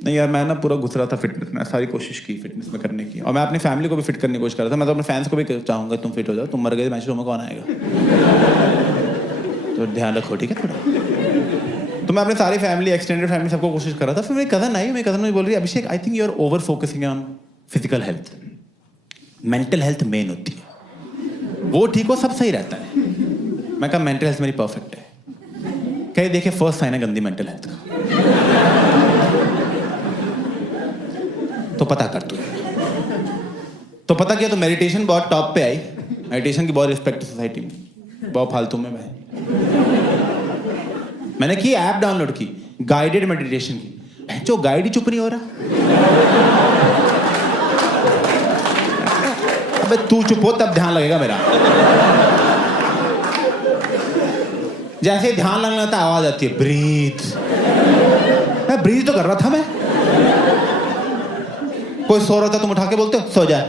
नहीं यार, मैं ना पूरा घुस रहा था फिटनेस में, सारी कोशिश की फिटनेस में करने की, और मैं अपनी फैमिली को भी फिट करने की कोशिश कर रहा था। मैं तो अपने फैंस को भी चाहूँगा तुम फिट हो जाओ, तुम मर गए मैच में कौन आएगा। तो ध्यान रखो, ठीक है थोड़ा। तो मैं अपने सारी फैमिली, एक्सटेंडेड फैमिली, सबको कोशिश कर रहा था। फिर मेरी कज़न आई, मेरी कज़न मुझे बोल रही है, Abhishek I think you are over focusing on physical health, mental health मेन होती है, वो ठीक हो सब सही रहता है। मैं कहा मेंटल हेल्थ मेरी परफेक्ट है। कहीं देखे फर्स्ट साइन है गंदी मेंटल हेल्थ का, तो पता कर तू। तो पता किया तो मेडिटेशन बहुत टॉप पे आई। मेडिटेशन की बहुत रिस्पेक्ट है सोसाइटी में, बहुत फालतू में मैंने की ऐप डाउनलोड की, गाइडेड मेडिटेशन की। जो गाइड ही चुप नहीं हो रहा। अबे तू चुप हो तब ध्यान लगेगा मेरा। जैसे ही ध्यान लगना था आवाज आती है ब्रीथ। मैं ब्रीथ तो कर रहा था मैं। कोई सो रहा था तुम उठा के बोलते हो सो जा।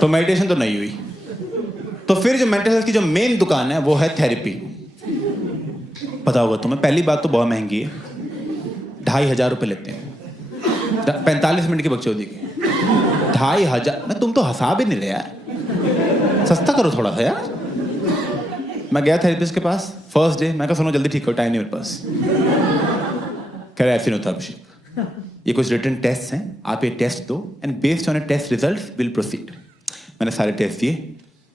तो मेडिटेशन तो नहीं हुई। तो फिर जो मेंटल हेल्थ की जो मेन दुकान है वो है थेरेपी। पता होगा तुम्हें, पहली बात तो बहुत महंगी है, 2500 रुपये लेते हैं 45 मिनट की बकचोदी की। 2500। तुम तो हंसा भी नहीं रहे यार, सस्ता करो थोड़ा सा यार। मैं गया थेरेपिस्ट के पास फर्स्ट डे, मैं कहा सुनो जल्दी ठीक हो, टाइम नहीं मेरे पास। कह रहे ऐसे नहीं होता अभिषेक, ये कुछ रिटन टेस्ट हैं, आप ये टेस्ट दो and based on a test results will proceed. मैंने सारे टेस्ट दिए,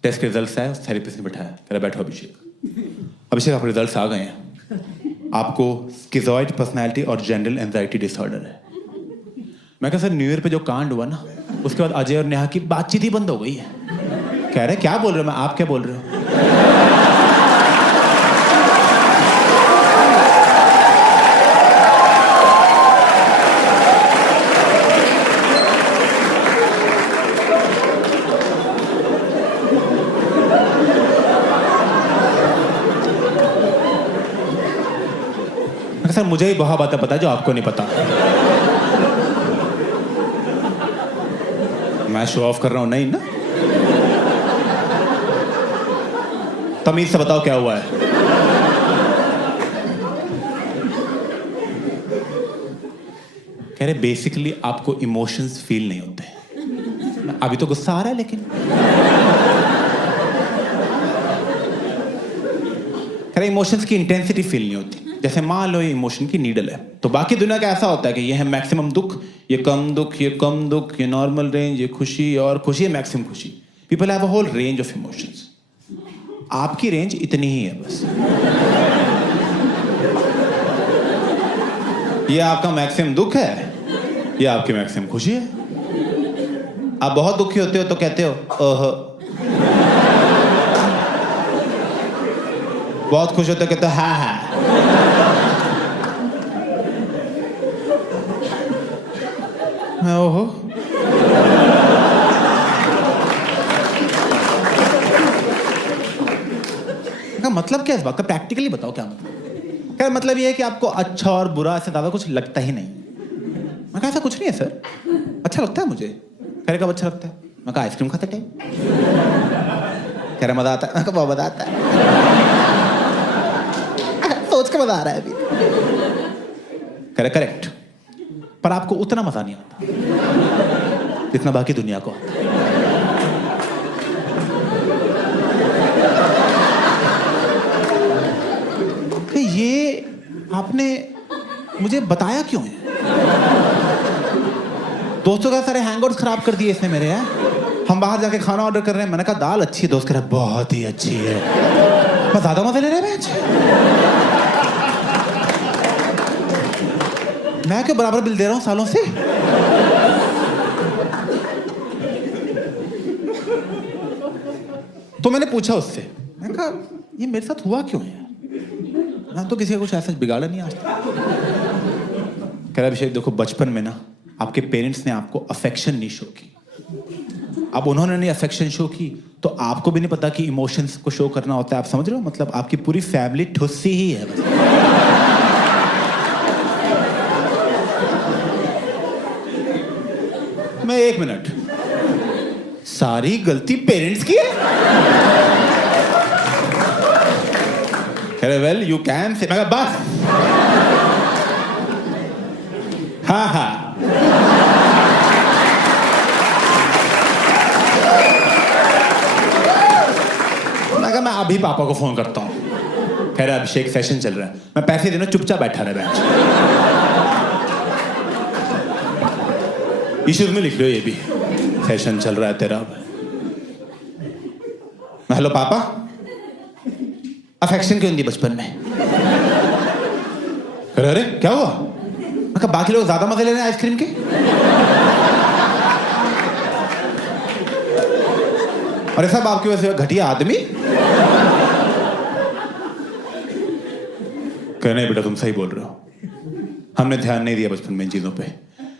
टेस्ट के रिजल्ट्स आए, उस थेरेपिस्ट ने बिठाया, कह रहा बैठो अभिषेक। अभिषेक आपके रिजल्ट्स आ गए हैं, आपको स्किज़ॉइड पर्सनैलिटी और जनरल एंजाइटी डिसऑर्डर है। मैं कहा सर न्यू ईयर पे जो कांड हुआ ना, उसके बाद अजय और नेहा की बातचीत ही बंद हो गई है। कह रहे क्या बोल रहे हो, मैं आप क्या बोल रहे हो। सर मुझे ही बहुत बातें पता है जो आपको नहीं पता। मैं शो ऑफ कर रहा हूं नहीं ना। तमीज से बताओ क्या हुआ है। कह रहे बेसिकली आपको इमोशंस फील नहीं होते। अभी तो गुस्सा आ रहा है लेकिन। कह रहे इमोशंस की इंटेंसिटी फील नहीं होती। जैसे मान लो ये इमोशन की नीडल है, तो बाकी दुनिया का ऐसा होता है कि ये है मैक्सिमम दुख, ये कम दुख, ये कम दुख, ये नॉर्मल रेंज, ये खुशी, और खुशी है मैक्सिमम खुशी। People have a whole range of emotions. आपकी रेंज इतनी ही है बस। ये आपका मैक्सिमम दुख है, ये आपकी मैक्सिमम खुशी है। आप बहुत दुखी होते हो तो कहते हो ओह, बहुत खुश होते हो कहते हो हा हा। ओहो, का मतलब क्या है इस बात का, प्रैक्टिकली बताओ क्या मतलब। क्या मतलब ये है कि आपको अच्छा और बुरा से ज्यादा कुछ लगता ही नहीं। मैं कहा ऐसा कुछ नहीं है सर, अच्छा लगता है मुझे। कह रहे कब अच्छा लगता है। मैं कहा आइसक्रीम खाते टाइम। कह रहे मजा आता है। मैं कहा बहुत मजा आता है, सोच के मजा आ रहा है अभी। कह रहे करेक्ट, पर आपको उतना मजा नहीं आता जितना बाकी दुनिया को आता है। कि ये आपने मुझे बताया क्यों है। दोस्तों का सारे हैंगआउट्स खराब कर दिए इसने मेरे। हम बाहर जाके खाना ऑर्डर कर रहे हैं, मैंने कहा दाल अच्छी है, दोस्त कह रहा बहुत ही अच्छी है। मैं ज्यादा मजे ले रहे हैं। मैं क्यों बराबर बिल दे रहा हूं सालों से। तो मैंने पूछा उससे, मैंने कहा ये मेरे साथ हुआ क्यों है, मैं तो किसी का कुछ ऐसा बिगाड़ा नहीं आज तक। कह रहा अभिषेक देखो बचपन में ना आपके पेरेंट्स ने आपको अफेक्शन नहीं शो की। अब उन्होंने नहीं अफेक्शन शो की तो आपको भी नहीं पता कि इमोशंस को शो करना होता है। आप समझ रहे हो, मतलब आपकी पूरी फैमिली ठुस्सी ही है बस। मैं 1 मिनट सारी गलती पेरेंट्स की है। अरे वेल यू कैन से, मैं कहा बस। हाँ हाँ मैं अभी पापा को फोन करता हूँ। कह रहा अभिषेक सेशन चल रहा है, मैं पैसे देना, चुपचाप बैठा रहा बेंच। इश्यूज में लिख लो ये भी, सेशन चल रहा है तेरा। हेलो पापा, अफेक्शन क्यों नहीं दी बचपन में? अरे क्या हुआ? मैं कहा बाकी लोग ज्यादा मजे ले रहे हैं आइसक्रीम के। अरे साहब आपकी वजह से घटिया आदमी। कहने बेटा तुम सही बोल रहे हो, हमने ध्यान नहीं दिया बचपन में इन चीजों पे,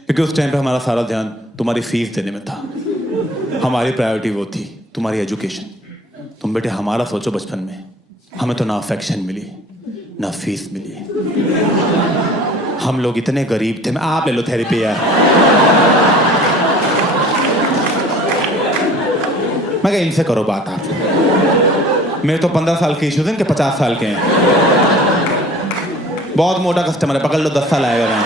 क्योंकि उस टाइम पे हमारा सारा ध्यान तुम्हारी फीस देने में था। हमारी प्रायोरिटी वो थी, तुम्हारी एजुकेशन। तुम बेटे हमारा सोचो, बचपन में हमें तो ना अफेक्शन मिली ना फीस मिली। हम लोग इतने गरीब थे। आप ले लो थेरेपी यार। मैं कहा इनसे करो बात आप। मेरे तो 15 साल के इश्यूज हैं, इनके 50 साल के हैं। बहुत मोटा कस्टमर है, पकड़ लो 10 साल आएगा। मैं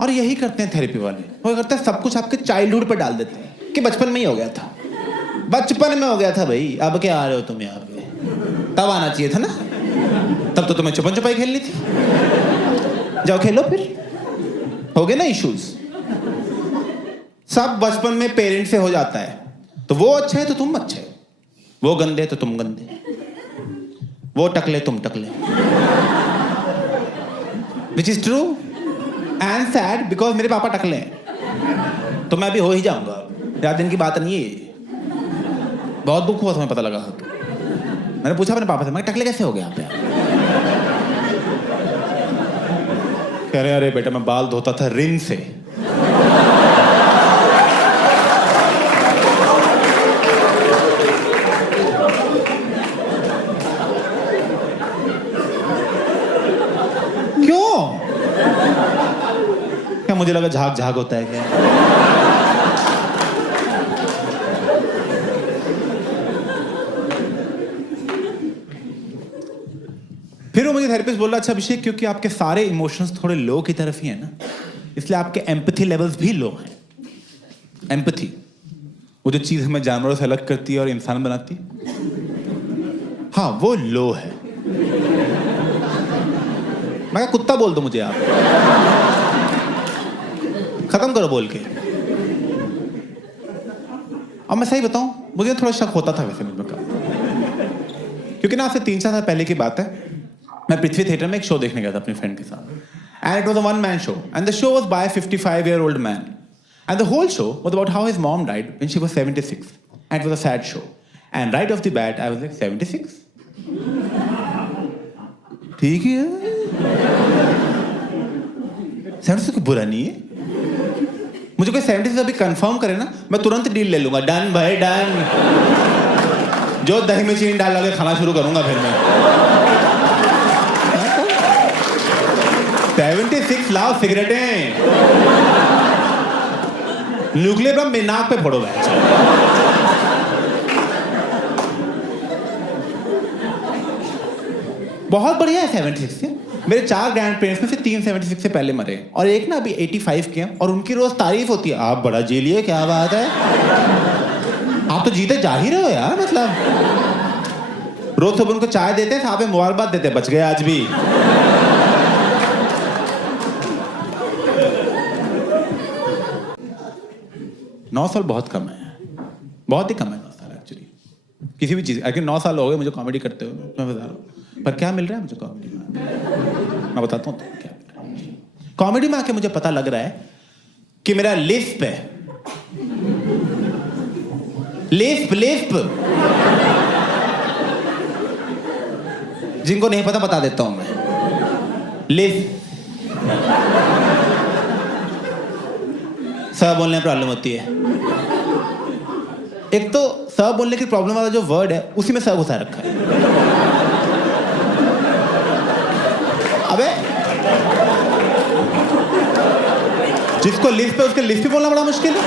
और यही करते हैं थेरेपी वाले, वो करते हैं सब कुछ आपके चाइल्डहुड पे डाल देते हैं कि बचपन में ही हो गया था, बचपन में हो गया था भाई, अब क्या आ रहे हो तुम यहाँ पे? तब आना चाहिए था ना, तब तो तुम्हें छुपन छुपाई खेलनी थी। जाओ खेलो फिर, हो गए ना इश्यूज। सब बचपन में पेरेंट्स से हो जाता है। तो वो अच्छे है तो तुम अच्छे, वो गंदे तो तुम गंदे, वो टकले तुम टकले। Which is true and sad, because मेरे पापा टकले हैं तो मैं भी हो ही जाऊंगा। ज्यादा दिन की बात नहीं है। बहुत दुख हुआ तुम्हें पता लगा। मैंने पूछा अपने पापा से, मैं टकले कैसे हो गया आप? कह रहे अरे बेटा मैं बाल धोता था रिन से। क्यों? क्या मुझे लगा झाग झाग होता है क्या? फिर वो मुझे थेरेपिस्ट बोला, अच्छा अभिषेक क्योंकि आपके सारे इमोशंस थोड़े लो की तरफ ही है ना, इसलिए आपके एम्पैथी लेवल्स भी लो हैं। एम्पैथी वो जो चीज हमें जानवरों से अलग करती है और इंसान बनाती है, हाँ वो लो है। मैं कहा कुत्ता बोल दो मुझे आप, खत्म करो बोल के। अब मैं सही बताऊं, मुझे थोड़ा शक होता था वैसे मुझ में, क्योंकि ना आज से 3-4 साल पहले की बात है, मैं पृथ्वी थिएटर में एक शो देखने गया था अपने फ्रेंड के साथ। And it was a one man show and the show was by 55-year-old man and the whole show was about how his mom died when she was 76 and it was a sad show and right off the bat I was like 76 ठीक है 76 को बुरा नहीं है। मुझे कोई 76 अभी confirm करे ना, मैं तुरंत डील ले लूंगा। डन भाई डन, जो दही में चीनी डाल के खाना शुरू करूंगा फिर मैं। 76 लाओ सिगरेटें, न्यूक्लियर बम नाक पे फोड़ो। बहुत बढ़िया है 76 से। मेरे 4 ग्रैंड पेरेंट्स में से 3 76 से पहले मरे और एक ना अभी 85 के हैं और उनकी रोज तारीफ होती है, आप बड़ा जी लिए, क्या बात है, आप तो जीते जा ही रहे हो यार। मतलब रोज सुबह उनको चाय देते हैं, साथ में मुबारकबाद देते हैं, बच गए आज भी। नौ साल बहुत कम है, बहुत ही कम है 9 साल एक्चुअली किसी भी चीज। अगर 9 साल हो गए मुझे कॉमेडी करते हुए, मैं बता रहा हूँ, पर क्या मिल रहा है मुझे कॉमेडी में? मैं बताता हूँ क्या कॉमेडी में आके मुझे पता लग रहा है कि मेरा लिस्प है, लिस्प। जिनको नहीं पता बता देता हूं मैं, लिस्प स बोलने में प्रॉब्लम होती है। एक तो स बोलने की प्रॉब्लम वाला जो वर्ड है उसी में स घुसा रखा है। अबे जिसको लिस्ट पे उसके लिस्ट भी बोलना बड़ा मुश्किल है।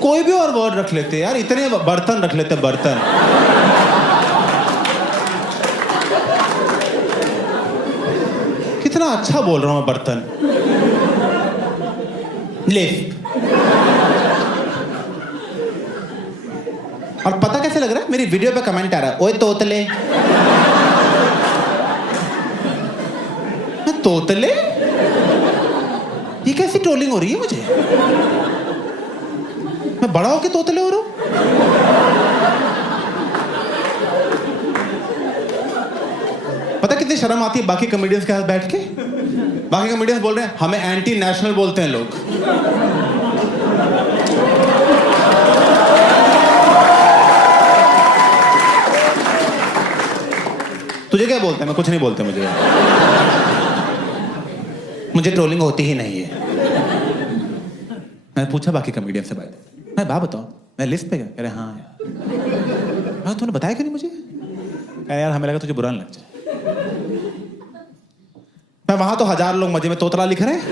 कोई भी और वर्ड रख लेते यार, इतने बर्तन रख लेते, बर्तन। कितना अच्छा बोल रहा हूं मैं, बर्तन, लिस्ट। और पता कैसे लग रहा है, मेरी वीडियो पे कमेंट आ रहा है, ओए तोतले। मैं तोतले? ये कैसी ट्रोलिंग हो रही है मुझे? मैं बड़ा होके तोतले हो रहा हूं? पता कितनी शर्म आती है बाकी कॉमेडियंस के साथ बैठ के? बाकी कॉमेडियंस बोल रहे हैं हमें एंटी नेशनल बोलते हैं लोग। तुझे क्या बोलते हैं? मैं कुछ नहीं बोलते मुझे ट्रोलिंग होती ही नहीं है। मैं पूछा बाकी कॉमेडियन से, मैं बात बताओ, मैं लिस्ट पे गया, कह रहे हाँ यार। तूने बताया क्यों नहीं मुझे? कह यार हमें लगा तुझे बुरा नहीं लग जाए। मैं वहां तो 1000 लोग मजे में तोतला लिख रहे हैं,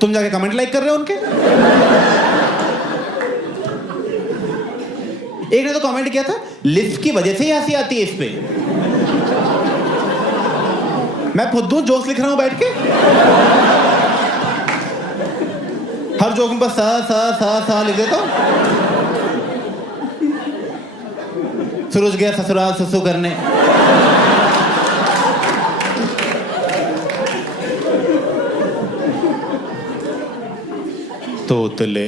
तुम जाके कमेंट लाइक कर रहे हो उनके। एक ने तो कमेंट किया था, लिस्ट की वजह से ही हंसी आती है इस पे। मैं खुद जोक्स लिख रहा हूं बैठ के, हर जोक में बस सा लिख देता हूं। सुरुज गया ससुराल सुसु करने। तोतले।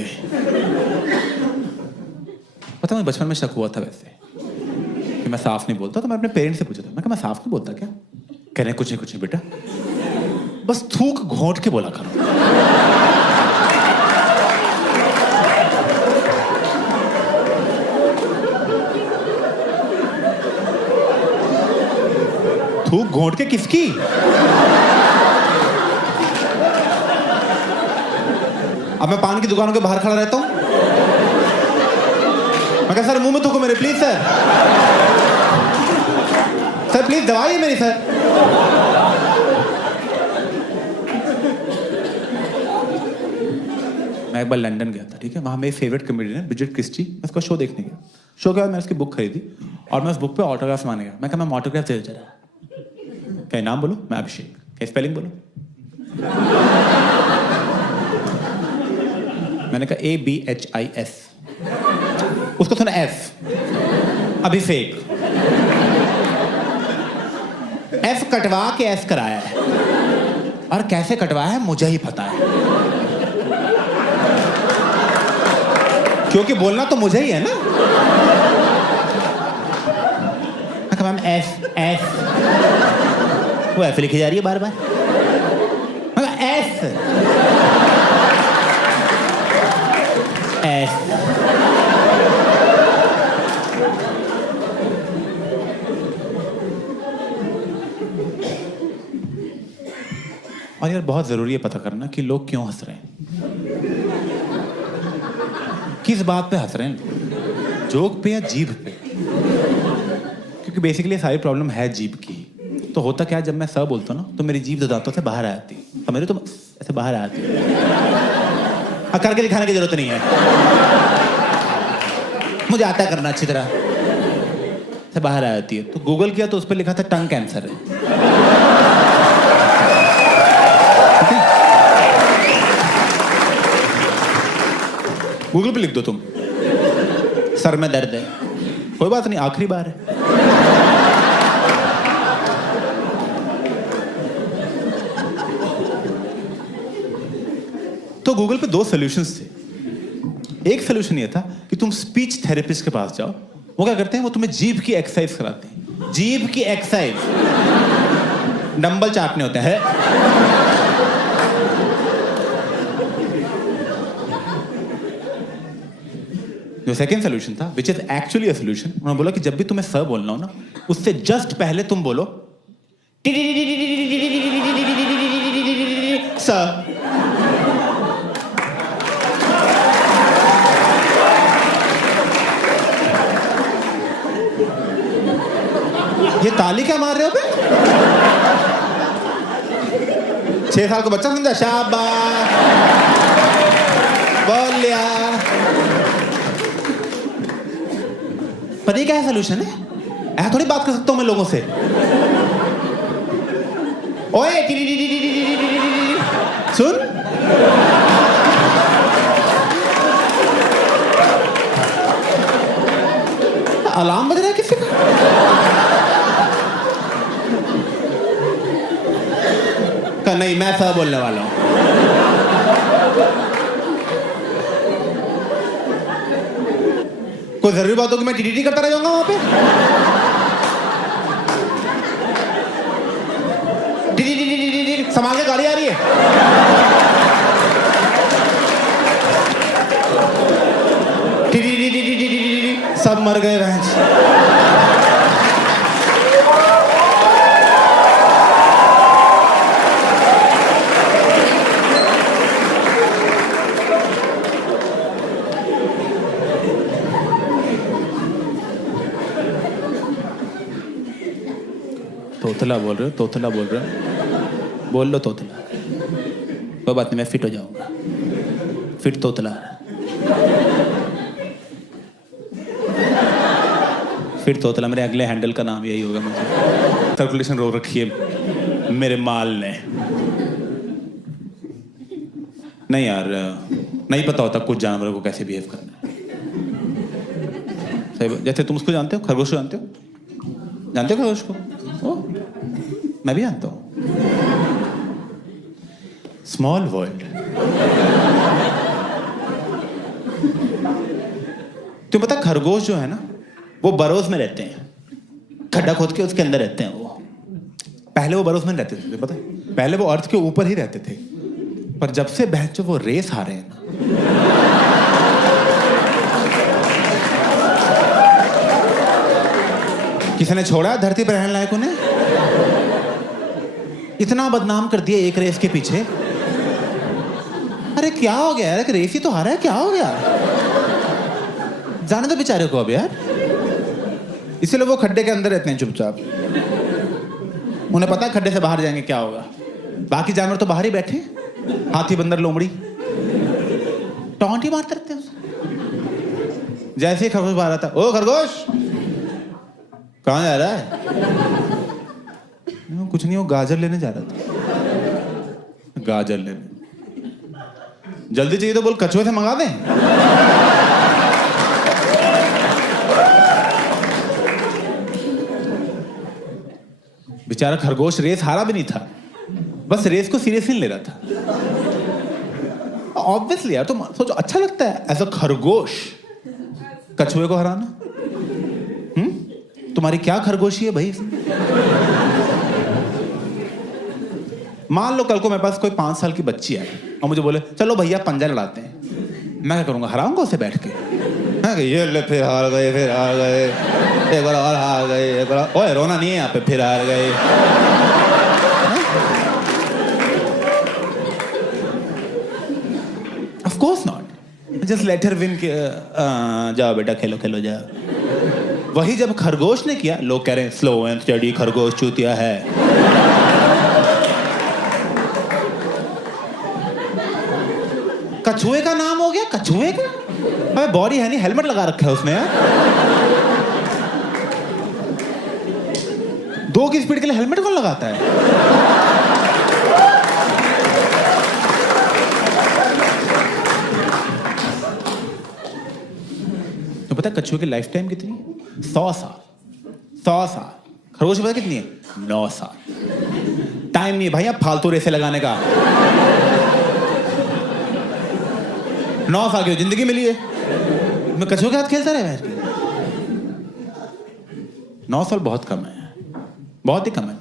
पता मुझे बचपन में शक हुआ था वैसे कि मैं साफ नहीं बोलता, तो मैं अपने पेरेंट्स से पूछा था, मैं कहा मैं साफ नहीं बोलता क्या? कह रहे कुछ नहीं बेटा, बस थूक घोंट के बोला करो। थूक घोंट के किसकी? अब मैं पान की दुकानों के बाहर खड़ा रहता हूं, मैं कहा सर मुंह में थूको मेरे, प्लीज सर, सर प्लीज दवाई मेरी सर। मैं एक बार लंदन गया था, ठीक है, वहां मेरी फेवरेट कॉमेडियन है ब्रिजेट क्रिस्टी, मैं उसका शो देखने गया। शो के बाद मैं उसकी बुक खरीदी और मैं उस बुक पे ऑटोग्राफ मांगने गया। मैं कहा मैं ऑटोग्राफ दे जरा। क्या नाम बोलो? मैं अभिषेक। क्या स्पेलिंग बोलो? मैंने कहा ABHIS। उसको सुना F, अभिषेक। F कटवा के S कराया है, और कैसे कटवाया है मुझे ही पता है, क्योंकि बोलना तो मुझे ही है ना। मैम S वो F लिखी जा रही है बार बार। S और यार बहुत जरूरी है पता करना कि लोग क्यों हंस रहे हैं, किस बात पे हंस रहे हैं, जोक पे या जीभ पे। क्योंकि बेसिकली सारी प्रॉब्लम है जीभ की। तो होता क्या, जब मैं स बोलता हूँ ना, तो मेरी जीभ दो दांतों से बाहर आ जाती है, समझ, तो ऐसे बाहर आ जाती है। करके दिखाने की जरूरत नहीं है, मुझे आता है करना अच्छी तरह से, बाहर आ जाती है। तो गूगल किया तो उस पर लिखा था टंग कैंसर है। गूगल पे लिख दो तुम, सर में दर्द है, कोई बात नहीं, आखिरी बार है। तो गूगल पे 2 सॉल्यूशंस थे। एक सॉल्यूशन ये था कि तुम स्पीच थेरेपिस्ट के पास जाओ। वो क्या करते हैं, वो तुम्हें जीभ की एक्सरसाइज कराते हैं। जीभ की एक्सरसाइज, डंबल चाटने होते हैं। जो सेकंड सॉल्यूशन था, which is actually a solution, उन्होंने बोला कि जब भी तुम्हें स बोलना हो ना, उससे जस्ट पहले तुम बोलो स। ये ताली क्या मार रहे हो बे? 6 साल का बच्चा समझा, शाबाश बोल लिया। पर ये क्या है सोल्यूशन है? ऐसा थोड़ी बात कर सकता हूं मैं लोगों से। ओए सुन, अलार्म बज रहा है किसी का? नहीं, मैं सब बोलने वाला हूं। कोई जरूरी बात होगी मैं टीटीटी करता रह जाऊंगा वहां पे? टीटीटी संभाल के गाड़ी आ रही है। टीटीटी सब मर गए भैंस। तोतला बोल रहे हो? तोतला बोल रहे हो? बोल लो तोतला, कोई बात नहीं, मैं फिट हो जाऊंगा। फिट तोतला, फिट तोतला। मेरे अगले हैंडल का नाम यही होगा। मुझे सर्कुलेशन रोक रखी है मेरे माल ने। नहीं यार, नहीं पता होता कुछ जानवरों को कैसे बिहेव करना है। सही, जैसे तुम उसको जानते हो, खरगोश को जानते हो? जानते हो खरगोश को? ओ, मैं भी जानता हूं। Small world. तुम्हें पता खरगोश जो है ना, वो बरोज में रहते हैं, खड्डा खोद के उसके अंदर रहते हैं वो। पहले वो बरोज में रहते थे, पता है? पहले वो अर्थ के ऊपर ही रहते थे, पर जब से बहन वो रेस आ रहे हैं ना, किसी ने छोड़ा धरती पर रहने लायक उन्हें? इतना बदनाम कर दिया एक रेस के पीछे। अरे क्या हो गया यार, रेस ही तो हारा है, क्या हो गया? जाने दो बेचारे को अब यार। इसलिए वो खड्डे के अंदर रहते हैं चुपचाप। उन्हें पता है खड्डे से बाहर जाएंगे क्या होगा। बाकी जानवर तो बाहर ही बैठे, हाथी, बंदर, लोमड़ी टॉन्ट ही मारते रहते हैं उसे। जैसे ही खरगोश बाहर आता, ओ खरगोश कहाँ जा रहा है? कुछ नहीं, वो गाजर लेने जा रहा था। गाजर लेने जल्दी चाहिए तो बोल कछुए से मंगा दें। बेचारा खरगोश रेस हारा भी नहीं था, बस रेस को सीरियसली नहीं ले रहा था। ऑब्वियसली यार, तो सोचो अच्छा लगता है एज अ खरगोश कछुए को हराना? तुम्हारी क्या खरगोशी है भाई? मान लो कल को मेरे पास कोई 5 साल की बच्ची है और मुझे बोले चलो भैया पंजा लड़ाते हैं, मैं क्या करूंगा? हराऊंगा उसे बैठ के? ये ले, फिर हार गए, फिर हार गए, एक बार और हार गए, एक बार। ओए रोना नहीं है यहाँ पे, फिर हार गए। Of course not, just let her win. जाओ बेटा खेलो खेलो जाओ। वही जब खरगोश ने किया, लोग कह रहे हैं स्लो एंड स्टडी खरगोश चूतिया है। कछुए का नाम हो गया, कछुए का? अबे बॉडी है नहीं, हेलमेट लगा रखा है उसने यार। 2 की स्पीड के लिए हेलमेट कौन लगाता है? तो पता है कछुए की लाइफ टाइम कितनी? 100 साल। 100 साल। खरगोश पता कितनी है? 9 साल। टाइम नहीं है भाई आप फालतू रेसे लगाने का। 9 साल की जिंदगी मिली है, मैं कछुए के साथ खेलता रहा। 9 साल बहुत कम है, बहुत ही कम है।